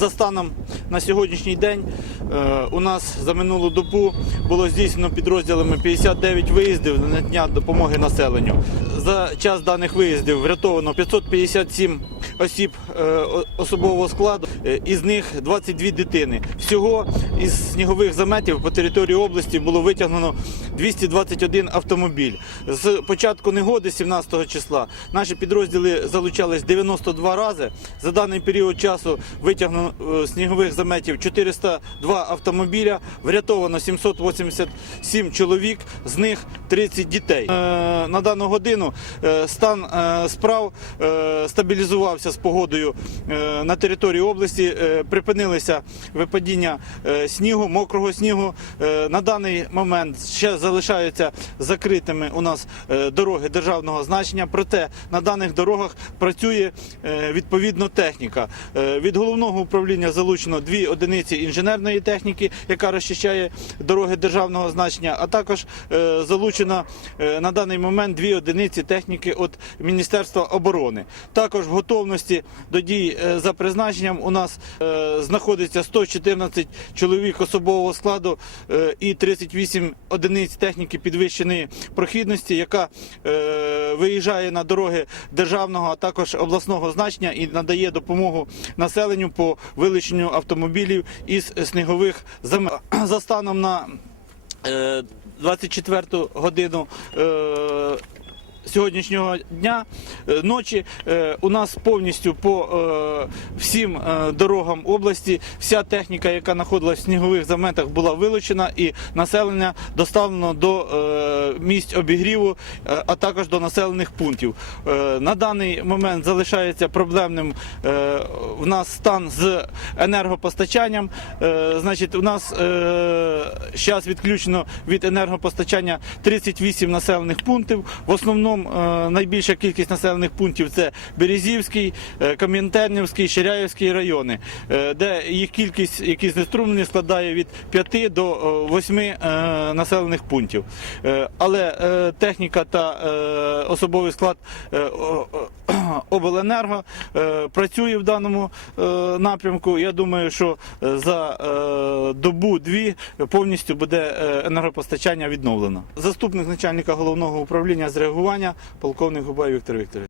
За станом на сьогоднішній день е, у нас за минулу добу було здійснено підрозділами 59 виїздів на дня допомоги населенню. За час даних виїздів врятовано 557 осіб е, особового складу, е, із них 22 дитини. Всього із снігових заметів по території області було витягнено 221 автомобіль. З початку негоди 17 числа наші підрозділи залучались 92 рази. За даний період часу витягнено е, снігових заметів 402 автомобіля, врятовано 787 чоловік, з них 30 дітей. На дану годину е, стан е, справ е, стабілізувався з погодою на території області. Припинилися випадіння снігу, мокрого снігу. На даний момент ще залишаються закритими у нас дороги державного значення. Проте на даних дорогах працює відповідно техніка. Від головного управління залучено дві одиниці інженерної техніки, яка розчищає дороги державного значення, а також залучено на даний момент дві одиниці техніки від Міністерства оборони. Також в готовності до дій е, за призначенням у нас е, знаходиться 114 чоловік особового складу е, і 38 одиниць техніки підвищеної прохідності, яка виїжджає на дороги державного, а також обласного значення і надає допомогу населенню по вилученню автомобілів із снігових замет. За станом на е, 24 годину. Сьогоднішнього дня е, ночі е, у нас повністю по е, всім дорогам області вся техніка, яка знаходилась в снігових заметах, була вилучена і населення доставлено до місць обігріву, а також до населених пунктів. На даний момент залишається проблемним в нас стан з енергопостачанням. Значить, у нас зараз відключено від енергопостачання 38 населених пунктів. В основному е, найбільша кількість населених пунктів це Березівський, е, Кам'янтернівський, Ширяївський райони, е, де їх кількість, які знеструмлені, складає від 5 до е, 8 е, населених пунктів. Але техніка та особовий склад обленерго е, працює в даному е, напрямку. Я думаю, що е, за добу-дві повністю буде енергопостачання відновлено. Заступник начальника головного управління з реагування полковник Губай Віктор Вікторович.